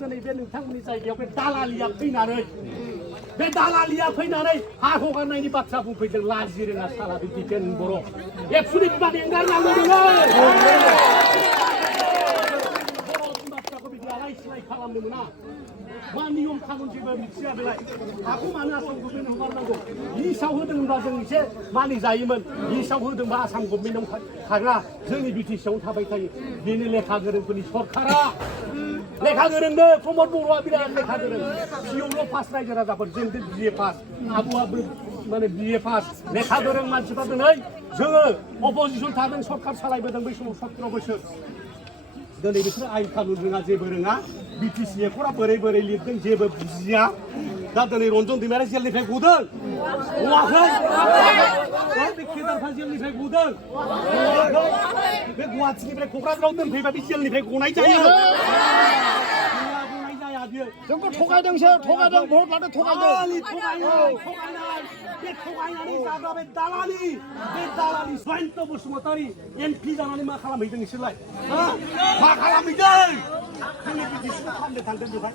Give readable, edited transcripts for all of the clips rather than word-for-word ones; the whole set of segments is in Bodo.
दिनै बे नोंथांमोननि जायगायाव बे दालालिया फैनानै हा हगारनायनि बाथ्रा बुंफैदों लाजि रोङा साला बे दिपेन बर' एबसुनि बिबान एंगारनांगौ नोङो बर' बाथ्राखौ बिदि आलाय सिलाय खालामनो मोना मा नियम खानुन जेबो मिथिया बेलाय हाखौ मानो आसाम गभर्नमेन्ट हगारनांगौ लिस्टआव होदों होनबा जों एसे मानि जायोमोन लिस्टआव होदोंबा आसाम गभर्नमेन्टआव थाग्रा जोंनि बिटिसिआवनो थाबाय थायो बेनो लेखा गोरोंफोरनि सरकारा लेखा गोरोंनो प्रमद बर'आ बिराद लेखा गोरों पिअल' पास रायजो राजाफोर जों बिए पास आबौआबो माने बिए पास लेखा गोरों मानसिफ्रा दिनै जोङो अपोजिसन थादों सरकार सालायबोदों बै समाव 17 बोसोर दिनै बिसोर आइन कानुन रोङा जेबो रोङा बिटिसि एखरा बोरै लिरदों जेबो बुजिया दा दिनै रन्जन दैमारिया जेलनिफ्राय गदों गवाखै बे केदारफा जेलनिफ्राय गदों बे गुवाहाटीनिफ्राय क'क्राझाराव दोनफैबा बे जेलनिफ्राय गनाय जायो जोंखौ थगायदोंसो थगायदों भट लादों थगायदों बे थगायनानै जाग्रा बे दालालि जयन्त बसुमतारी एमपि जानानै मा खालामहैदों बिसोरलाय मा खालामहैदों जोंनि बिटिसिखौ खालामनो थांदों बेवहाय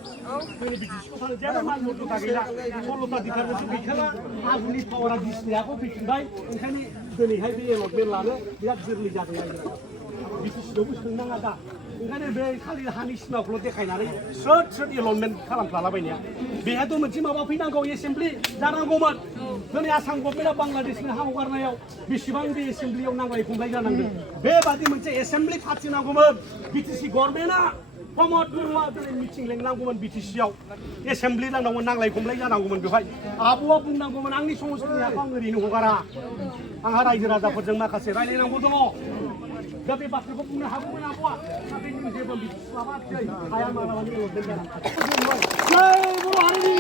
जोंनि बिटिसिखौ खालामनो जेबो मान मर्यादा गैला 16ता डिपार्टमेन्टसो गैखाला आगुनि पावारा बिसिनियाखौ फैफिनबाय ओंखायनो दिनैहाय बे एलटमेन्ट लानो बिराद गोरलै जादों आरो बिटिसियावबो सोंनाङा दा ओंखायनो बे खालि हानि सिमाखौल' देखायनानै स्रोद एलटमेन्ट खालामफ्लालाबायनाया बेहाथ' मोनसे माबा फैनांगौ एसेमब्लि जानांगौमोन दिनै आसाम गभर्नमेन्टआ बांलादेशनि हा हगारनायाव बेसेबां बे एसेमब्लियाव नांलाय खमलाय जानांदों बेबादि मोनसे एसेमब्लि फाथिनांगौमोन बिटिसि गभर्नमेन्टआ प्रमद बर'आ दिनै मिटिं लेंनांगौमोन बिटिसिआव एसेमब्लि जानांगौमोन नांलाय खमलाय जानांगौमोन बेवहाय आब'आ बुंनांगौमोन आंनि समस्थिनि हाखौ आं ओरैनो हगारा आंहा रायजो राजाफोरजों माखासे रायलायनांगौ दङ दा बे बाथ्राखौ बुंनो हागौमोन आब'आ नाथाय नों जेबो माबासै हाया मालाबानि एलटमेन्ट जानानै जय बर' हारिनि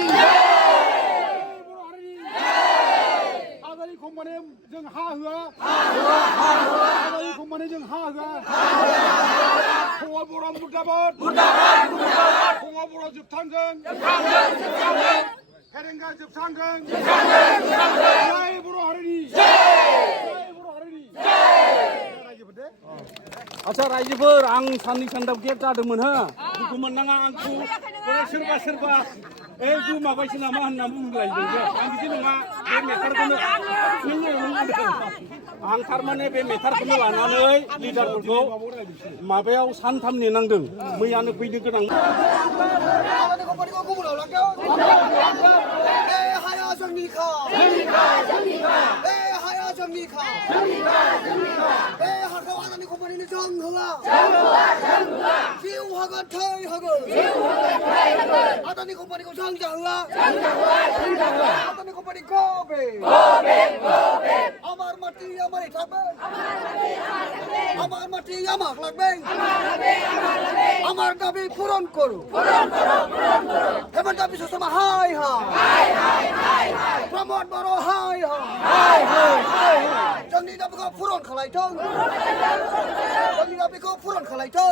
कम्पानि जों हा होआ कम्पानि जों हा होआ फुङाव बर' मुर्दाबाद फुङाव बर' जोबथांगोन फेरेंगा जोबथांगोन जय बर' हारिनि आच्छा रायजोफोर आं साननै सानथाम गेट जादोंमोन हो दुखु मोननाङा आंखौ सोरबा गोमाबायसो नामा होनना बुंलायदों जे आं बिदि नङा बे मेटारखौनो आं थारमाने बे मेटारखौनो लानानै लिडारफोरखौ माबायाव सानथाम नेनांदों मैयानो फैनो गोनां 아다니 컴퍼니가 상장라 아다니 컴퍼니 고베 আমার মাটি আমারই থাকবে আমার মাটি আমার লাগবে আমার দাবি পূরণ করো এবার দাবি সুষমা হাই হাই প্রমোদ বড় হাই হাই जोंनि दाबिखौ पूरन खालायथों जोंनि दाबिखौ पूरन खालायथों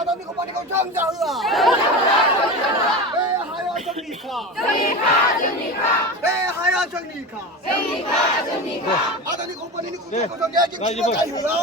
आदानि कम्पानिखौ जों जाहोआ बे हाया जोंनिखा बे हाया जोंनिखा आदानि कम्पानिनि कुटाखौ जों गायहोआ